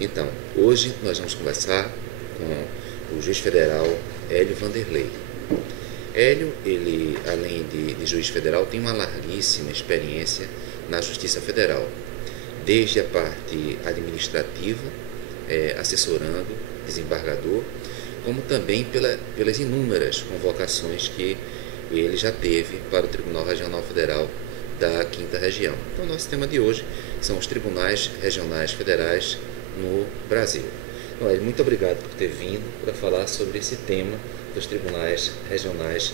Então, hoje nós vamos conversar com o juiz federal Hélio Vanderlei. Hélio, ele, além de juiz federal, tem uma larguíssima experiência na Justiça Federal, desde a parte administrativa, assessorando desembargador, como também pelas inúmeras convocações que ele já teve para o Tribunal Regional Federal da Quinta Região. Então, nosso tema de hoje são os tribunais regionais federais no Brasil. Então, muito obrigado por ter vindo para falar sobre esse tema dos tribunais regionais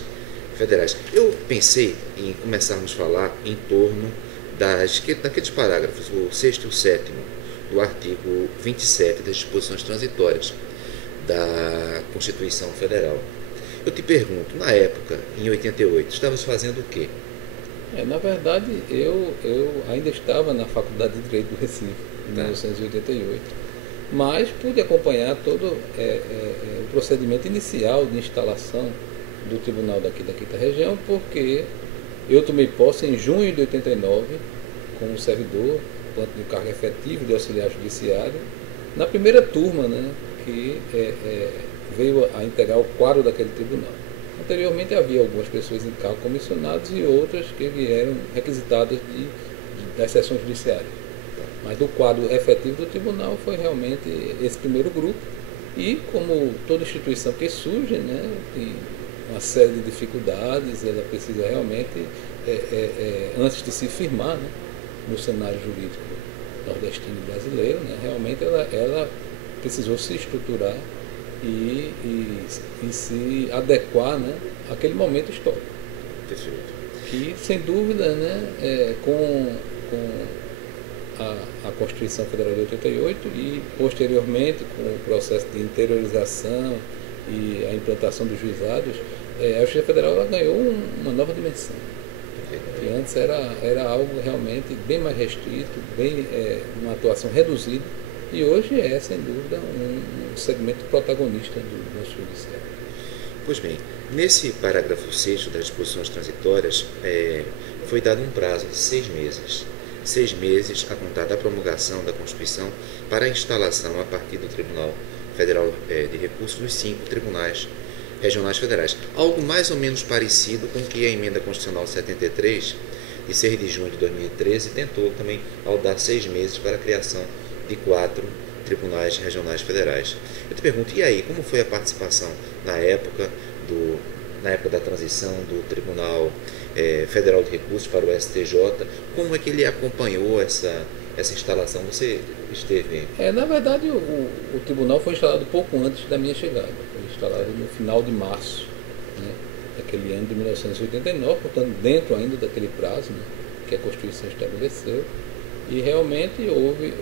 federais. Eu pensei em começarmos a falar em torno daqueles parágrafos, o 6º e o 7º, do artigo 27 das disposições transitórias da Constituição Federal. Eu te pergunto, na época, em 88, estavas fazendo o quê? Na verdade, eu ainda estava na Faculdade de Direito do Recife, em 1988, mas pude acompanhar todo o procedimento inicial de instalação do tribunal daqui da Quinta Região, porque eu tomei posse em junho de 89, como servidor, tanto de cargo efetivo de auxiliar judiciário, na primeira turma, né, que veio a integrar o quadro daquele tribunal. Anteriormente havia algumas pessoas em cargo comissionados e outras que vieram requisitadas das sessões judiciárias. Mas do quadro efetivo do tribunal foi realmente esse primeiro grupo. E como toda instituição que surge, né, tem uma série de dificuldades, ela precisa realmente, antes de se firmar, né, no cenário jurídico nordestino e brasileiro, né, realmente ela precisou se estruturar e se adequar, né, àquele momento histórico. Perfeito. Que, sem dúvida, né, com a Constituição Federal de 88 e, posteriormente, com o processo de interiorização e a implantação dos juizados, a Justiça Federal ela ganhou uma nova dimensão. Que antes era algo realmente bem mais restrito, uma atuação reduzida, e hoje é, sem dúvida, um segmento protagonista do nosso judiciário. Pois bem, nesse parágrafo 6º das disposições transitórias, foi dado um prazo de 6 meses. 6 meses a contar da promulgação da Constituição para a instalação, a partir do Tribunal Federal de Recursos, dos 5 tribunais regionais federais. Algo mais ou menos parecido com o que a Emenda Constitucional 73, de 6 de junho de 2013, tentou também, ao dar 6 meses para a criação de 4 tribunais regionais federais. Eu te pergunto, e aí, como foi a participação na época da transição do Tribunal Federal de Recursos para o STJ? Como é que ele acompanhou essa instalação? Você esteve... Na verdade, o tribunal foi instalado pouco antes da minha chegada. Foi instalado no final de março, né, daquele ano de 1989, portanto, dentro ainda daquele prazo, né, que a Constituição estabeleceu. E realmente houve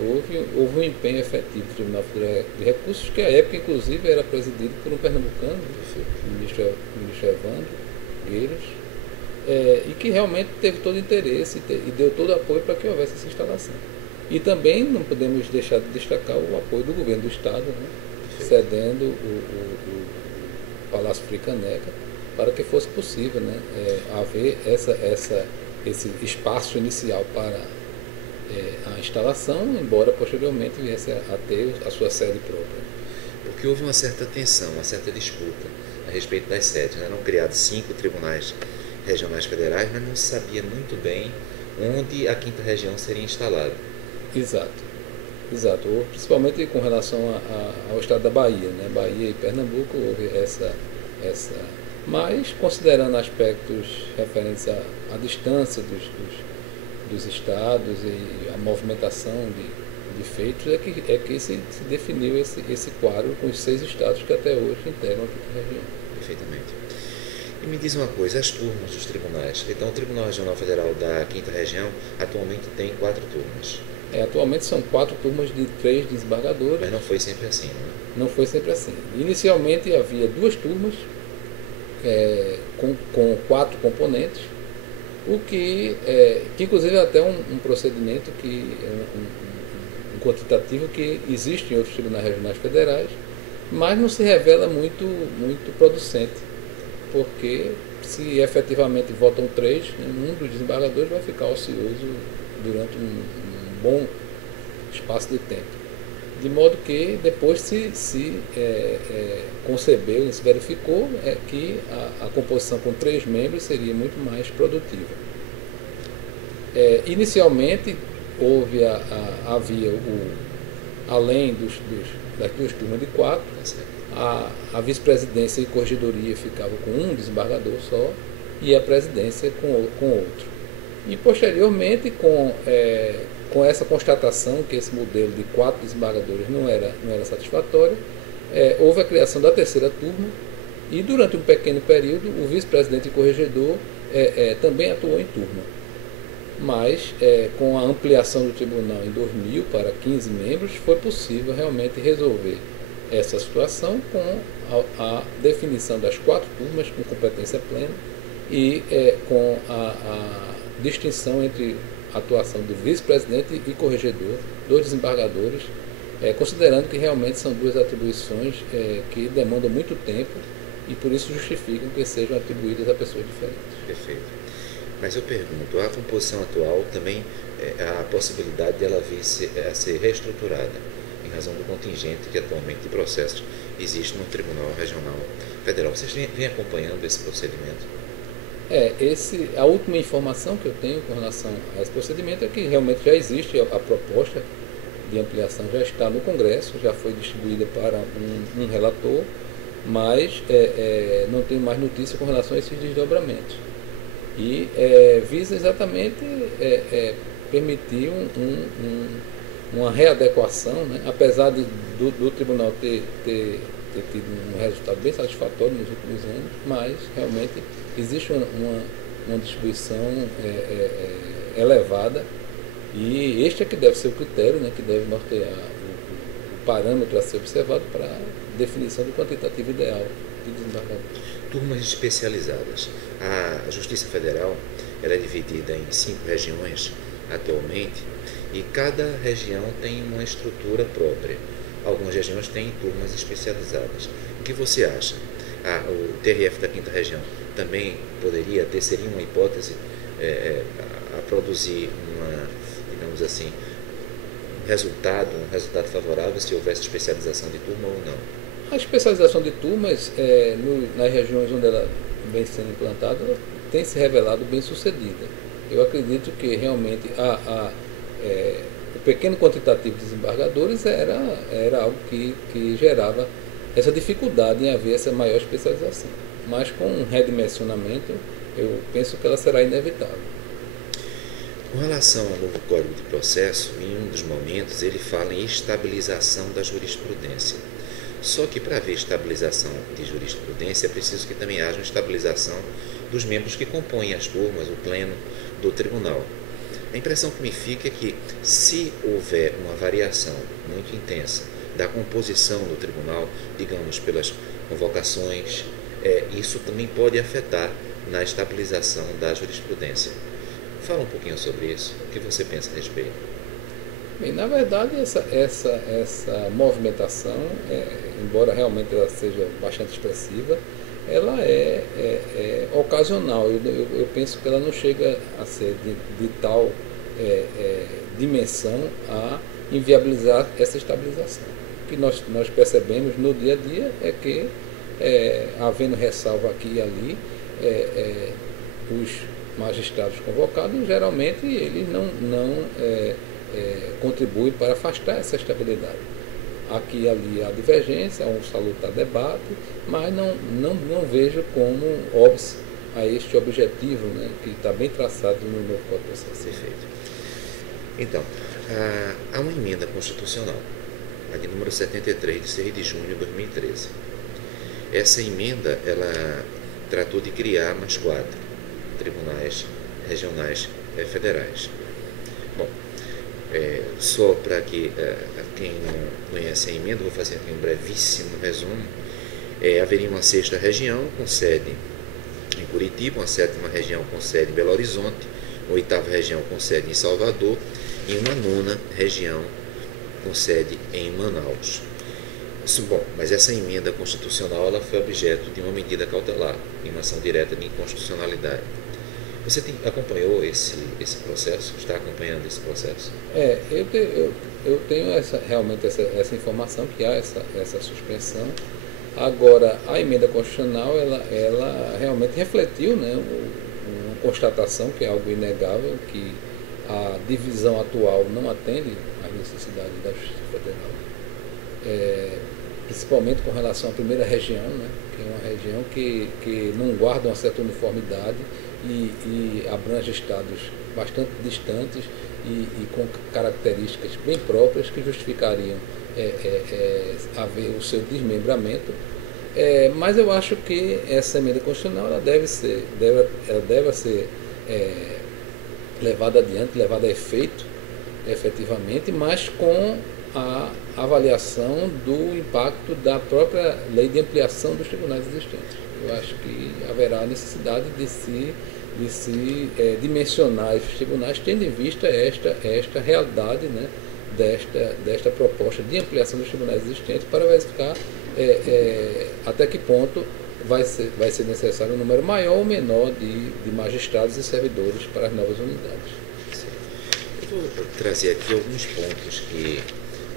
um empenho efetivo do Tribunal Federal de Recursos, que à época, inclusive, era presidido por um pernambucano, o ministro Evandro Gueiros, e que realmente teve todo o interesse e deu todo o apoio para que houvesse essa instalação. E também não podemos deixar de destacar o apoio do governo do Estado, né, cedendo o Palácio Fricaneca para que fosse possível, né, haver esse espaço inicial para a instalação, embora posteriormente viesse a ter a sua sede própria. Porque houve uma certa tensão, uma certa disputa a respeito das sedes. Eram criados 5 tribunais regionais federais, mas não se sabia muito bem onde a Quinta Região seria instalada. Exato. Principalmente com relação ao estado da Bahia, né? Bahia e Pernambuco houve essa... Mas, considerando aspectos referentes à distância dos estados e a movimentação de feitos, é que se definiu esse quadro com os 6 estados que até hoje integram a Quinta Região. Perfeitamente. E me diz uma coisa, as turmas dos tribunais. Então, o Tribunal Regional Federal da Quinta Região atualmente tem 4 turmas. Atualmente são 4 turmas de 3 desembargadores. Mas não foi sempre assim, não é? Não foi sempre assim. Inicialmente havia 2 turmas com 4 componentes, o que inclusive é até um procedimento, um quantitativo que existe em outros tribunais regionais federais, mas não se revela muito producente, porque se efetivamente votam 3, um dos desembargadores vai ficar ocioso durante um bom espaço de tempo. De modo que depois se concebeu, se verificou que a composição com 3 membros seria muito mais produtiva. Inicialmente, havia, além das 2 turmas de 4, a vice-presidência e corregedoria ficava com um desembargador só e a presidência com outro. E, posteriormente, com essa constatação que esse modelo de 4 desembargadores não era satisfatório, houve a criação da 3ª turma e, durante um pequeno período, o vice-presidente e corregedor também atuou em turma. Mas, com a ampliação do tribunal em 2000 para 15 membros, foi possível realmente resolver essa situação com a definição das 4 turmas com competência plena e com a distinção entre a atuação do vice-presidente e corregedor, 2 desembargadores, considerando que realmente são 2 atribuições que demandam muito tempo e por isso justificam que sejam atribuídas a pessoas diferentes. Perfeito. Mas eu pergunto, a composição atual também há a possibilidade de ela vir a ser reestruturada em razão do contingente que atualmente de processos existe no Tribunal Regional Federal. Vocês vêm acompanhando esse procedimento? A última informação que eu tenho com relação a esse procedimento é que realmente já existe a proposta de ampliação, já está no Congresso, já foi distribuída para um relator, mas não tem mais notícia com relação a esses desdobramentos. E visa exatamente permitir uma readequação, né? Apesar do tribunal ter tido um resultado bem satisfatório nos últimos anos, mas realmente existe uma distribuição elevada e este é que deve ser o critério, né, que deve nortear o parâmetro a ser observado para a definição do quantitativo ideal de desembargadores. Turmas especializadas. A Justiça Federal ela é dividida em 5 regiões atualmente e cada região tem uma estrutura própria. Algumas regiões têm turmas especializadas. O que você acha? O TRF da 5ª região também seria uma hipótese a produzir digamos assim, um resultado favorável se houvesse especialização de turma ou não? A especialização de turmas, nas regiões onde ela vem sendo implantada, tem se revelado bem sucedida. Eu acredito que realmente o pequeno quantitativo de desembargadores era algo que gerava essa dificuldade em haver essa maior especialização. Mas com um redimensionamento, eu penso que ela será inevitável. Com relação ao novo Código de Processo, em um dos momentos ele fala em estabilização da jurisprudência. Só que para haver estabilização de jurisprudência é preciso que também haja uma estabilização dos membros que compõem as turmas, o pleno do tribunal. A impressão que me fica é que se houver uma variação muito intensa da composição do tribunal, digamos pelas convocações, isso também pode afetar na estabilização da jurisprudência. Fala um pouquinho sobre isso, o que você pensa a respeito? Bem, na verdade, essa movimentação, embora realmente ela seja bastante expressiva, ela é ocasional. Eu penso que ela não chega a ser de tal dimensão a inviabilizar essa estabilização. O que nós percebemos no dia a dia é que, havendo ressalva aqui e ali, os magistrados convocados, geralmente, eles não contribuem para afastar essa estabilidade. Aqui e ali há divergência, há um salutar debate, mas não vejo como óbvio a este objetivo, né, que está bem traçado no novo Código de Processo. Perfeito. Então, há uma emenda constitucional, a de número 73, de 6 de junho de 2013. Essa emenda, ela tratou de criar mais 4 tribunais regionais federais. Bom, só para que quem não conhece a emenda, vou fazer aqui um brevíssimo resumo. Haveria uma 6ª região com sede em Curitiba, uma 7ª região com sede em Belo Horizonte, uma 8ª região com sede em Salvador e uma 9ª região com sede em Manaus. Mas essa emenda constitucional ela foi objeto de uma medida cautelar, em uma ação direta de inconstitucionalidade. Você acompanhou esse processo? Está acompanhando esse processo? Eu tenho realmente essa informação que há essa suspensão. Agora, a emenda constitucional, ela realmente refletiu, né, uma constatação que é algo inegável, que a divisão atual não atende às necessidades da Justiça Federal, principalmente com relação à primeira região, né, que é uma região que não guarda uma certa uniformidade e abrange estados bastante distantes e com características bem próprias que justificariam haver o seu desmembramento. Mas eu acho que essa emenda constitucional ela deve ser levada adiante, levada a efeito, efetivamente, mas com a avaliação do impacto da própria lei de ampliação dos tribunais existentes. Eu acho que haverá necessidade de se dimensionar esses tribunais, tendo em vista esta realidade, né, desta proposta de ampliação dos tribunais existentes, para verificar até que ponto vai ser necessário um número maior ou menor de magistrados e servidores para as novas unidades. Eu vou trazer aqui alguns pontos que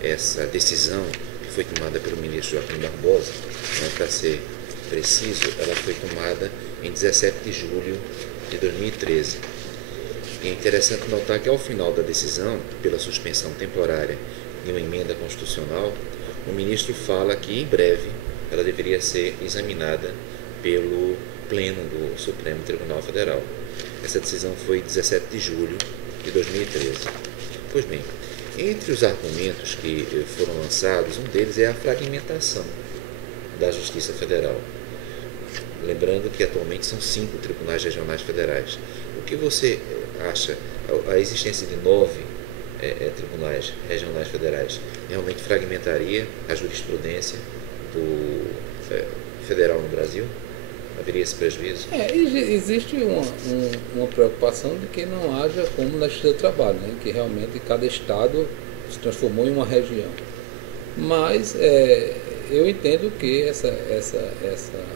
essa decisão que foi tomada pelo ministro Joaquim Barbosa, né, para ser preciso, ela foi tomada em 17 de julho de 2013. E é interessante notar que ao final da decisão, pela suspensão temporária de uma emenda constitucional, o ministro fala que em breve ela deveria ser examinada pelo Pleno do Supremo Tribunal Federal. Essa decisão foi 17 de julho de 2013. Pois bem, entre os argumentos que foram lançados, um deles é a fragmentação da Justiça Federal. Lembrando que atualmente são 5 tribunais regionais federais. O que você acha? A existência de 9 tribunais regionais federais realmente fragmentaria a jurisprudência do federal no Brasil? Haveria esse prejuízo? Existe uma preocupação de que não haja como na Justiça do Trabalho, né? Que realmente cada estado se transformou em uma região. Mas eu entendo que essa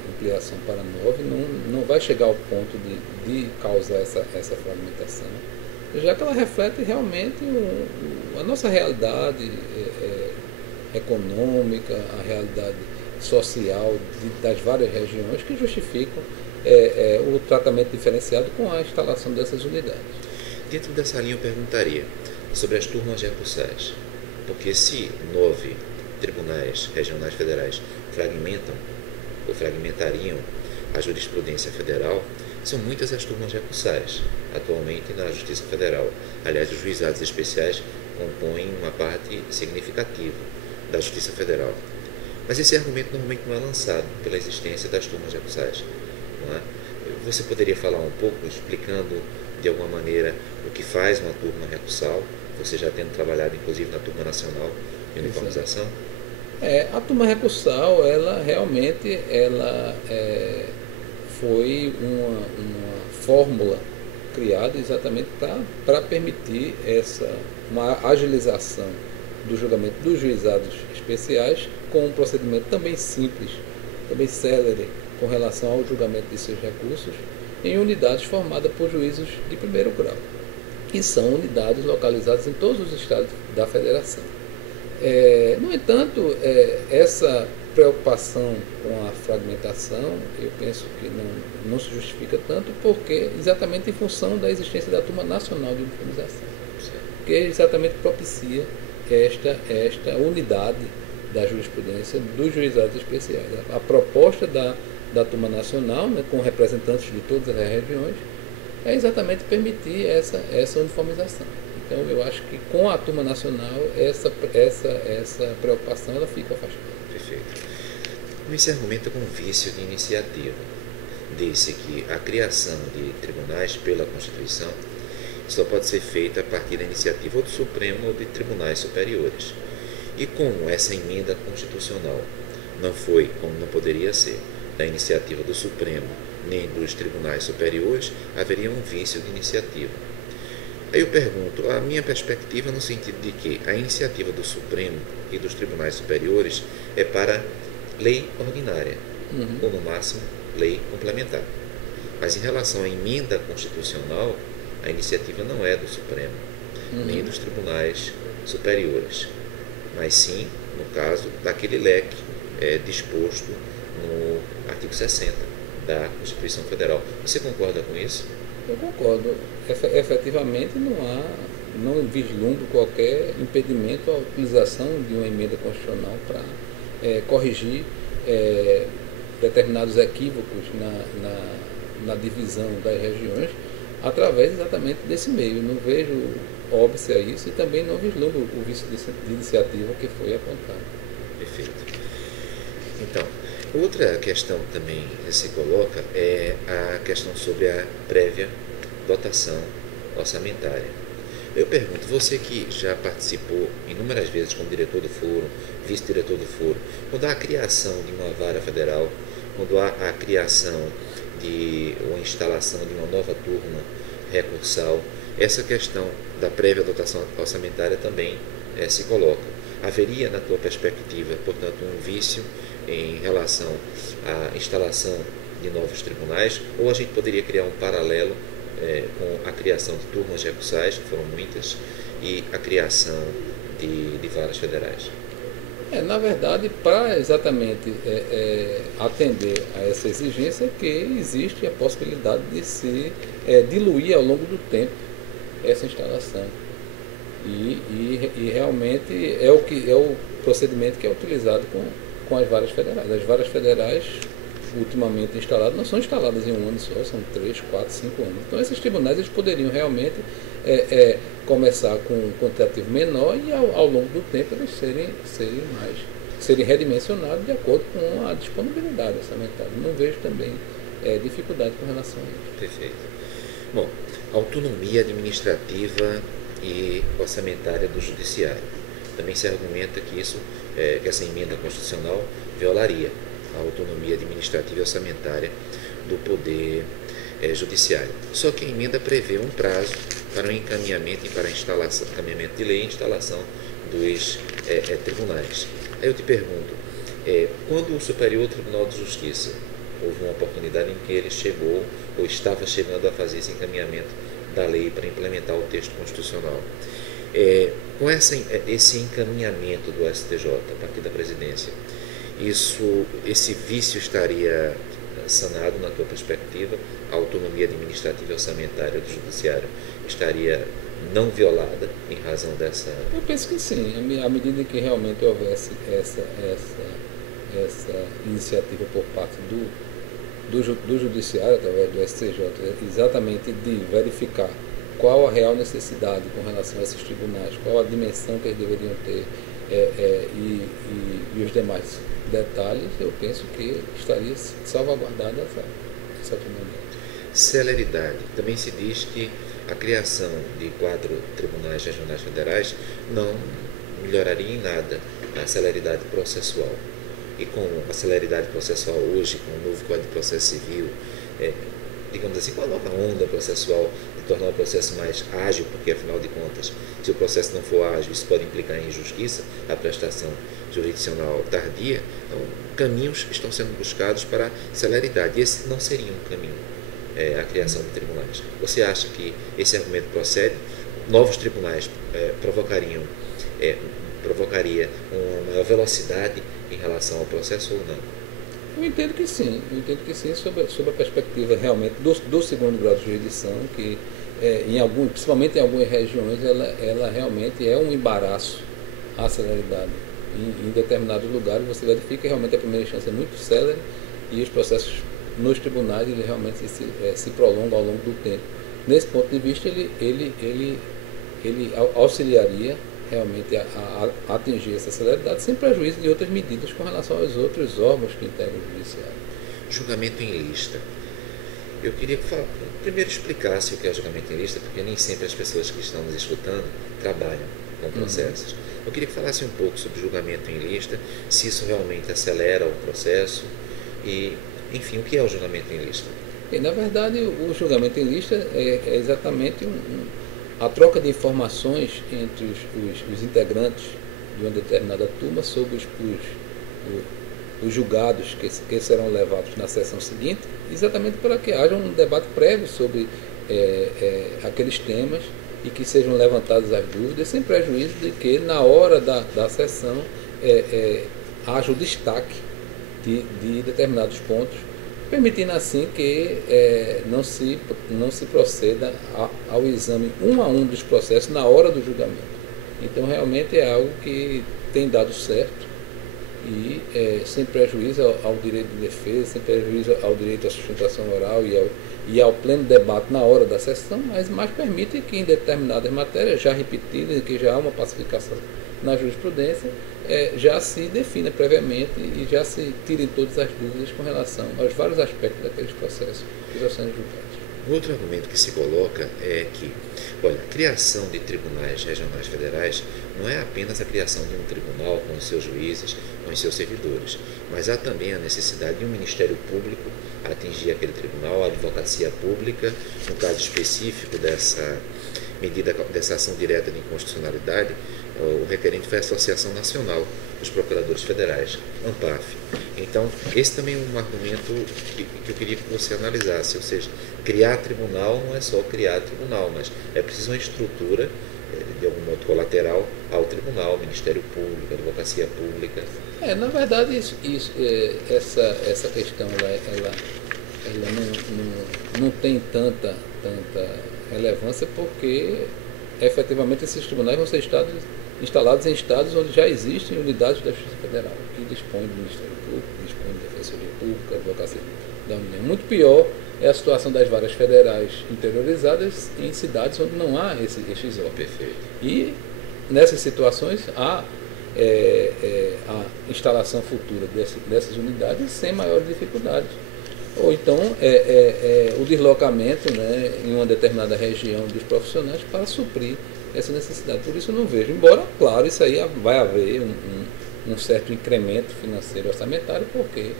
ampliação para 9 não vai chegar ao ponto de causar essa fragmentação, já que ela reflete realmente a nossa realidade econômica, a realidade social das várias regiões que justificam o tratamento diferenciado com a instalação dessas unidades. Dentro dessa linha eu perguntaria sobre as turmas recursais, porque se 9 tribunais regionais federais fragmentam ou fragmentariam a jurisprudência federal, são muitas as turmas recursais atualmente na Justiça Federal. Aliás, os juizados especiais compõem uma parte significativa da Justiça Federal. Mas esse argumento normalmente não é lançado pela existência das turmas recursais, não é? Você poderia falar um pouco, explicando de alguma maneira o que faz uma turma recursal, você já tendo trabalhado inclusive na turma nacional de uniformização? A turma recursal, ela realmente foi uma fórmula criada exatamente para permitir uma agilização do julgamento dos juizados especiais, com um procedimento também simples, também célere com relação ao julgamento de seus recursos, em unidades formadas por juízes de primeiro grau, que são unidades localizadas em todos os estados da federação. No entanto, essa preocupação com a fragmentação, eu penso que não se justifica tanto, porque exatamente em função da existência da Turma Nacional de Uniformização, que exatamente propicia esta unidade da jurisprudência dos juizados especiais. A proposta da Turma Nacional, né, com representantes de todas as regiões, é exatamente permitir essa uniformização. Então, eu acho que com a Turma Nacional, essa preocupação ela fica afastada. Perfeito. Esse argumenta com vício de iniciativa. Disse que a criação de tribunais pela Constituição só pode ser feita a partir da iniciativa ou do Supremo ou de tribunais superiores. E como essa emenda constitucional não foi, como não poderia ser, da iniciativa do Supremo nem dos tribunais superiores, haveria um vício de iniciativa. Aí eu pergunto, a minha perspectiva no sentido de que a iniciativa do Supremo e dos tribunais superiores é para lei ordinária, ou no máximo, lei complementar. Mas em relação à emenda constitucional, a iniciativa não é do Supremo, nem dos tribunais superiores, mas sim, no caso, daquele leque disposto no artigo 60 da Constituição Federal. Você concorda com isso? Eu concordo. Efetivamente não vislumbro qualquer impedimento à utilização de uma emenda constitucional para corrigir determinados equívocos na divisão das regiões através exatamente desse meio. Não vejo óbice a isso e também não vislumbro o vício de iniciativa que foi apontado. Perfeito. Então, outra questão que também se coloca é a questão sobre a prévia dotação orçamentária. Eu pergunto, você que já participou inúmeras vezes como diretor do foro, vice-diretor do foro, quando há a criação de uma vara federal, quando há a criação ou instalação de uma nova turma recursal, essa questão da prévia dotação orçamentária também se coloca. Haveria, na tua perspectiva, portanto, um vício em relação à instalação de novos tribunais, ou a gente poderia criar um paralelo com a criação de turmas recursais, que foram muitas, e a criação de varas federais? Na verdade, para exatamente atender a essa exigência, que existe a possibilidade de se diluir ao longo do tempo essa instalação. E realmente é o procedimento que é utilizado com as varas federais. As varas federais, ultimamente instaladas, não são instaladas em um ano só, são 3, 4, 5 anos. Então, esses tribunais eles poderiam realmente começar com um quantitativo menor e ao longo do tempo eles serem redimensionados de acordo com a disponibilidade orçamentária. Não vejo também dificuldade com relação a isso. Perfeito. Bom, autonomia administrativa e orçamentária do Judiciário. Também se argumenta que que essa emenda constitucional violaria a autonomia administrativa e orçamentária do Poder Judiciário. Só que a emenda prevê um prazo para o encaminhamento de lei e instalação dos tribunais. Aí eu te pergunto, quando o Superior Tribunal de Justiça houve uma oportunidade em que ele chegou ou estava chegando a fazer esse encaminhamento da lei para implementar o texto constitucional, com esse encaminhamento do STJ a partir da presidência, esse vício estaria sanado na tua perspectiva? A autonomia administrativa e orçamentária do Judiciário estaria não violada em razão dessa... Eu penso que sim, à medida que realmente houvesse essa iniciativa por parte do Judiciário, através do STJ, exatamente de verificar qual a real necessidade com relação a esses tribunais, qual a dimensão que eles deveriam ter e os demais detalhes, eu penso que estaria salvaguardada essa autonomia. Celeridade. Também se diz que a criação de 4 tribunais regionais federais não melhoraria em nada a celeridade processual. E com a celeridade processual hoje, com o novo Código de Processo Civil, digamos assim, com a nova onda processual de tornar o processo mais ágil, porque afinal de contas, se o processo não for ágil, isso pode implicar em injustiça, a prestação jurisdicional tardia. Então, caminhos estão sendo buscados para a celeridade. E esse não seria um caminho, a criação de tribunais. Você acha que esse argumento procede? Novos tribunais provocaria uma maior velocidade em relação ao processo ou não? Eu entendo que sim, sob a perspectiva realmente do segundo grau de jurisdição, que principalmente em algumas regiões ela realmente é um embaraço à celeridade. Em determinados lugares você verifica que realmente a primeira instância é muito célere e os processos nos tribunais ele realmente se prolongam ao longo do tempo. Nesse ponto de vista ele auxiliaria realmente a atingir essa celeridade sem prejuízo de outras medidas com relação aos outros órgãos que integram o Judiciário. Julgamento em lista. Eu queria que primeiro explicasse o que é o julgamento em lista, porque nem sempre as pessoas que estão nos escutando trabalham com processos. Eu queria que falasse um pouco sobre julgamento em lista, se isso realmente acelera o processo e, enfim, o que é o julgamento em lista? Na verdade, o julgamento em lista é exatamente a troca de informações entre os integrantes de uma determinada turma sobre os julgados que serão levados na sessão seguinte, exatamente para que haja um debate prévio sobre aqueles temas e que sejam levantadas as dúvidas, sem prejuízo de que na hora da sessão haja o destaque de determinados pontos, permitindo assim que não se proceda ao exame um a um dos processos na hora do julgamento. Então realmente é algo que tem dado certo e sem prejuízo ao direito de defesa, sem prejuízo ao direito à sustentação oral e ao pleno debate na hora da sessão, mas permite que em determinadas matérias já repetidas, em que já há uma pacificação na jurisprudência, já se defina previamente e já se tirem todas as dúvidas com relação aos vários aspectos daqueles processos que já são julgados. Outro argumento que se coloca é que, olha, a criação de tribunais regionais federais não é apenas a criação de um tribunal com os seus juízes, com os seus servidores, mas há também a necessidade de um Ministério Público atingir aquele tribunal, a advocacia pública, no caso específico dessa medida, dessa ação direta de inconstitucionalidade, o requerente foi a Associação Nacional dos Procuradores Federais, ANPAF. Então, esse também é um argumento que eu queria que você analisasse, ou seja, criar tribunal não é só criar tribunal, mas é preciso uma estrutura, de algum modo colateral, ao tribunal, Ministério Público, Advocacia Pública. Na verdade, essa questão ela não tem tanta relevância, porque efetivamente esses tribunais vão ser instalados em estados onde já existem unidades da Justiça Federal, que dispõem do Ministério Público, dispõem da Defensoria Pública, Advocacia da União. Muito pior é a situação das varas federais interiorizadas em cidades onde não há esses órgãos. Perfeito. E nessas situações há a instalação futura dessas unidades sem maiores dificuldades. Ou então o deslocamento, né, em uma determinada região dos profissionais para suprir essa necessidade. Por isso eu não vejo, embora, claro, isso aí vai haver um certo incremento financeiro orçamentário, porque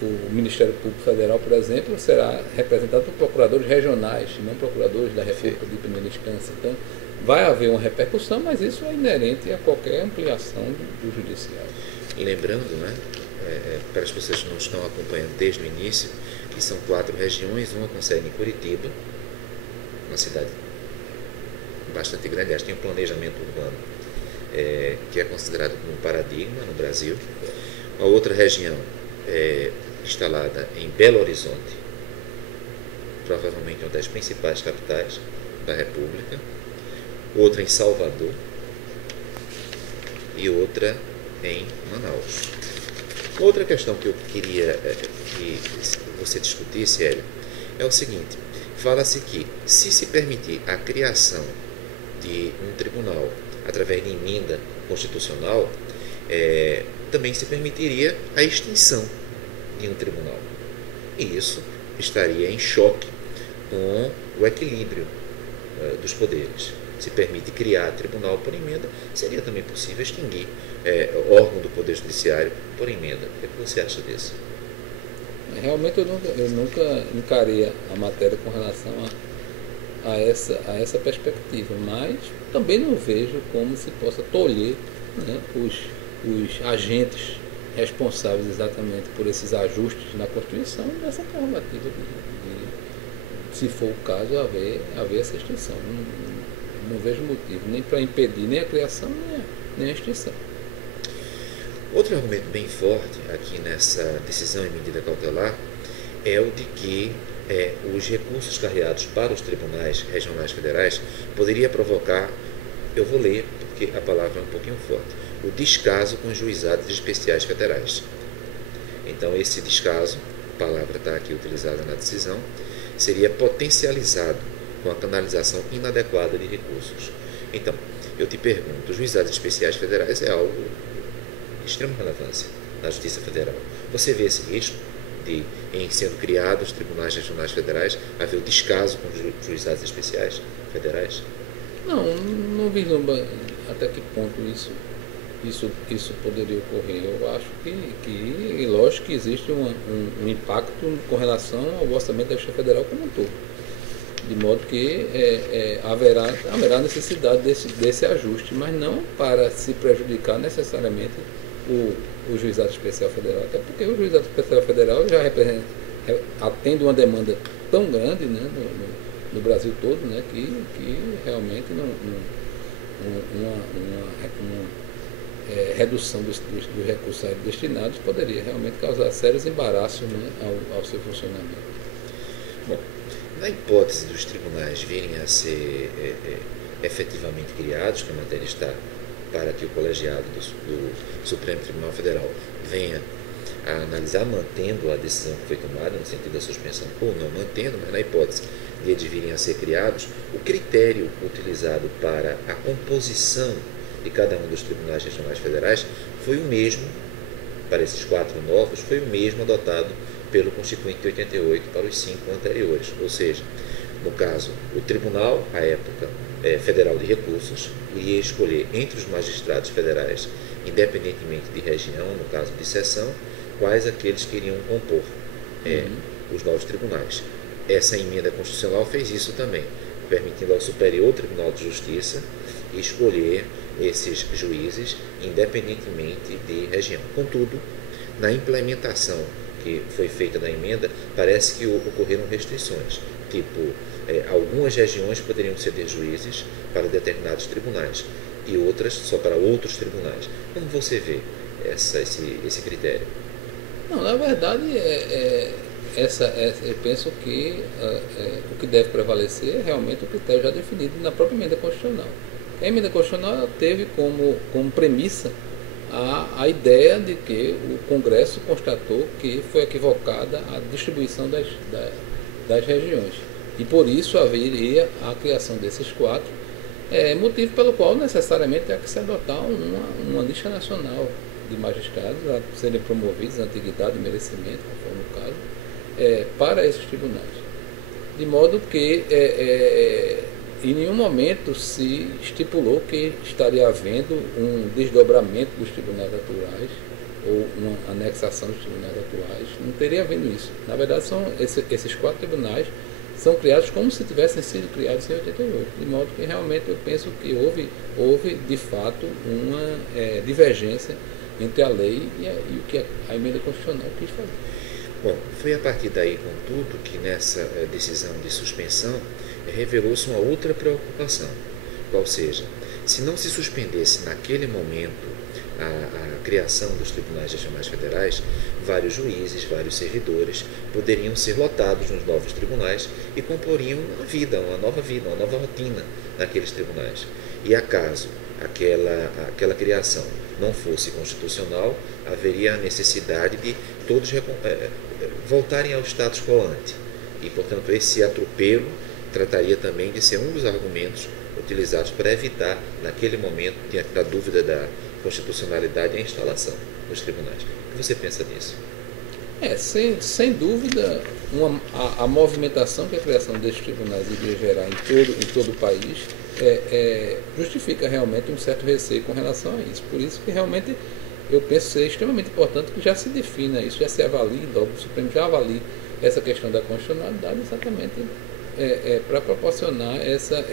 o Ministério Público Federal, por exemplo, será representado por procuradores regionais, não procuradores da República de primeira instância. Então, vai haver uma repercussão, mas isso é inerente a qualquer ampliação do judiciário. Lembrando, né, para as pessoas que não estão acompanhando desde o início, que são 4 regiões, uma com sede em Curitiba, uma cidade bastante grande, aliás, tem um planejamento urbano que é considerado como um paradigma no Brasil. A outra região instalada em Belo Horizonte, provavelmente uma das principais capitais da República, outra em Salvador e outra em Manaus. Outra questão que eu queria que você discutisse, Hélio, é o seguinte: fala-se que, se permitir a criação de um tribunal através de emenda constitucional, também se permitiria a extinção de um tribunal. E isso estaria em choque com o equilíbrio dos poderes. Se permite criar tribunal por emenda, seria também possível extinguir órgão do Poder Judiciário por emenda. O que você acha disso? Realmente eu nunca encarei a matéria com relação a essa perspectiva, mas também não vejo como se possa tolher, né, os agentes responsáveis exatamente por esses ajustes na Constituição dessa prerrogativa de, se for o caso, haver essa extinção. Não vejo motivo nem para impedir nem a criação nem a extinção. Outro argumento bem forte aqui nessa decisão em medida cautelar é o de que os recursos carreados para os tribunais regionais federais poderia provocar, eu vou ler porque a palavra é um pouquinho forte, o descaso com os juizados especiais federais. Então esse descaso, a palavra está aqui utilizada na decisão, seria potencializado com a canalização inadequada de recursos. Então, eu te pergunto, os juizados especiais federais é algo de extrema relevância na Justiça Federal. Você vê esse risco de, em sendo criados os tribunais regionais federais, haver o descaso com os juizados especiais federais? Não vislumbra até que ponto isso poderia ocorrer. Eu acho que lógico que existe um impacto com relação ao orçamento da Justiça Federal como um todo. de modo que haverá necessidade desse ajuste, mas não para se prejudicar necessariamente o Juizado Especial Federal, até porque o Juizado Especial Federal já atende uma demanda tão grande, né, no Brasil todo, né, que realmente redução dos recursos destinados poderia realmente causar sérios embaraços, né, ao seu funcionamento. Bom, na hipótese dos tribunais virem a ser efetivamente criados, que a matéria está para que o colegiado do Supremo Tribunal Federal venha a analisar, mantendo a decisão que foi tomada, no sentido da suspensão ou não mantendo, mas na hipótese de eles virem a ser criados, o critério utilizado para a composição de cada um dos tribunais regionais federais foi o mesmo, para esses 4 novos, foi o mesmo adotado pelo Constituinte de 88 para os 5 anteriores. Ou seja, no caso, o Tribunal, à época, Federal de Recursos, iria escolher entre os magistrados federais, independentemente de região, no caso de seção, quais aqueles que iriam compor os novos tribunais. Essa emenda constitucional fez isso também, permitindo ao Superior Tribunal de Justiça escolher esses juízes independentemente de região. Contudo, na implementação que foi feita da emenda, parece que ocorreram restrições, tipo, algumas regiões poderiam ceder juízes para determinados tribunais e outras só para outros tribunais. Como você vê esse critério? Não, na verdade, eu penso que o que deve prevalecer é realmente o critério já definido na própria emenda constitucional. A emenda constitucional teve como premissa a ideia de que o Congresso constatou que foi equivocada a distribuição das regiões. E por isso haveria a criação desses 4, motivo pelo qual necessariamente há que se adotar uma lista nacional de magistrados a serem promovidos, antiguidade e merecimento, conforme o caso, para esses tribunais. De modo que em nenhum momento se estipulou que estaria havendo um desdobramento dos tribunais atuais ou uma anexação dos tribunais atuais. Não teria havendo isso. Na verdade, esses 4 tribunais são criados como se tivessem sido criados em 88. De modo que realmente eu penso que houve de fato uma divergência entre a lei e o que a emenda constitucional quis fazer. Bom, foi a partir daí, contudo, que nessa decisão de suspensão revelou-se uma outra preocupação, qual seja, se não se suspendesse naquele momento a criação dos tribunais regionais federais, vários juízes, vários servidores poderiam ser lotados nos novos tribunais e comporiam uma nova rotina naqueles tribunais. E acaso aquela criação não fosse constitucional, haveria a necessidade de todos voltarem ao status quo ante. E, portanto, esse atropelo trataria também de ser um dos argumentos utilizados para evitar, naquele momento, diante da dúvida da constitucionalidade, a instalação dos tribunais. O que você pensa disso? Sem dúvida, a movimentação que a criação desses tribunais iria gerar em todo o país justifica realmente um certo receio com relação a isso. Por isso que realmente eu penso ser extremamente importante que já se defina isso, já se avalie, logo o Supremo já avalie essa questão da constitucionalidade exatamente para proporcionar essa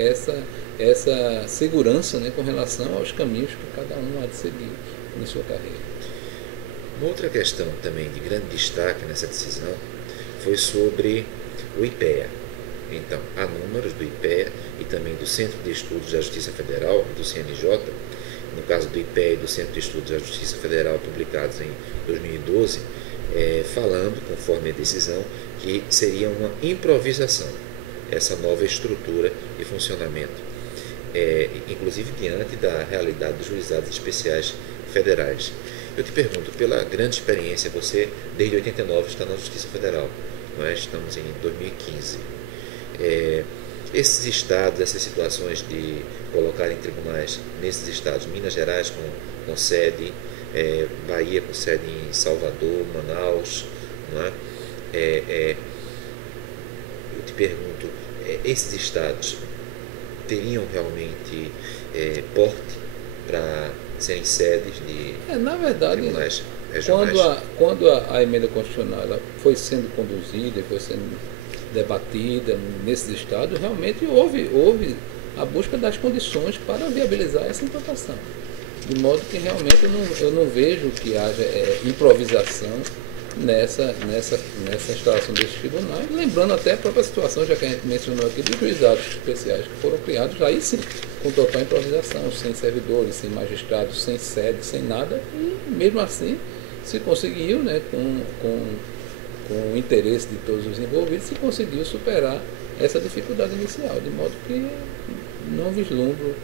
segurança, né, com relação aos caminhos que cada um há de seguir em sua carreira. Uma outra questão também de grande destaque nessa decisão foi sobre o IPEA. Então, há números do IPEA e também do Centro de Estudos da Justiça Federal, do CNJ, no caso do IPEA e do Centro de Estudos da Justiça Federal, publicados em 2012, falando, conforme a decisão, que seria uma improvisação essa nova estrutura e funcionamento, inclusive diante da realidade dos juizados especiais federais. Eu te pergunto, pela grande experiência, você desde 89 está na Justiça Federal, nós estamos em 2015. Esses estados, essas situações de colocar em tribunais nesses estados, Minas Gerais com sede, Bahia com sede em Salvador, Manaus, não é? Eu te pergunto, esses estados teriam realmente porte para serem sedes de na verdade, tribunais regionais? Quando a emenda constitucional ela foi sendo conduzida, foi sendo debatida nesses estados, realmente houve a busca das condições para viabilizar essa implantação. De modo que realmente eu não vejo que haja improvisação nessa instalação desses tribunais, lembrando até a própria situação, já que a gente mencionou aqui, dos juizados especiais que foram criados, aí sim, com total improvisação, sem servidores, sem magistrados, sem sede, sem nada, e mesmo assim se conseguiu, né, com o interesse de todos os envolvidos, se conseguiu superar essa dificuldade inicial, de modo que não vislumbro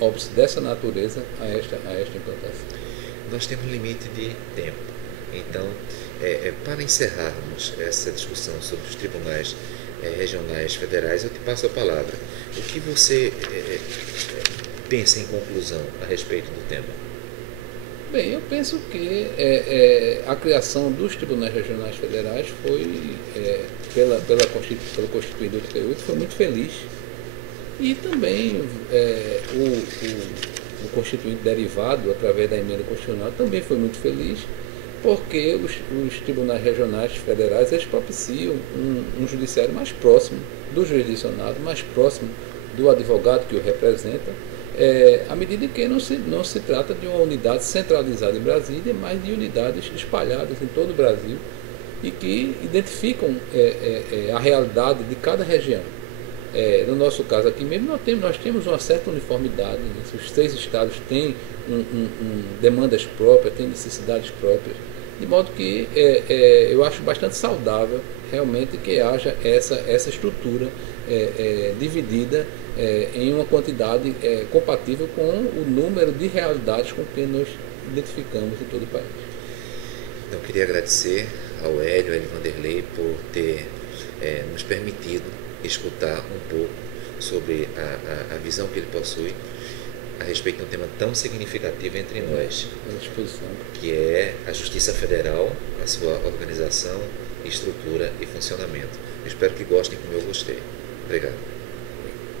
óbice dessa natureza a esta implantação. Nós temos limite de tempo. Então, para encerrarmos essa discussão sobre os tribunais regionais federais, eu te passo a palavra. O que você pensa em conclusão a respeito do tema? Bem, eu penso que a criação dos tribunais regionais federais foi, pelo Constituinte do 88, foi muito feliz. E também o Constituinte derivado, através da emenda constitucional, também foi muito feliz, porque os tribunais regionais federais eles propiciam um judiciário mais próximo do jurisdicionado, mais próximo do advogado que o representa, à medida que não se trata de uma unidade centralizada em Brasília, mas de unidades espalhadas em todo o Brasil e que identificam a realidade de cada região. No nosso caso aqui mesmo, nós temos uma certa uniformidade, né? Os 6 estados têm demandas próprias, têm necessidades próprias, de modo que eu acho bastante saudável realmente que haja essa estrutura dividida em uma quantidade compatível com o número de realidades com que nós identificamos em todo o país. Então, eu queria agradecer ao Hélio Vanderlei por ter nos permitido escutar um pouco sobre a visão que ele possui a respeito de um tema tão significativo entre nós, que é a Justiça Federal, a sua organização, estrutura e funcionamento. Eu espero que gostem como eu gostei. Obrigado.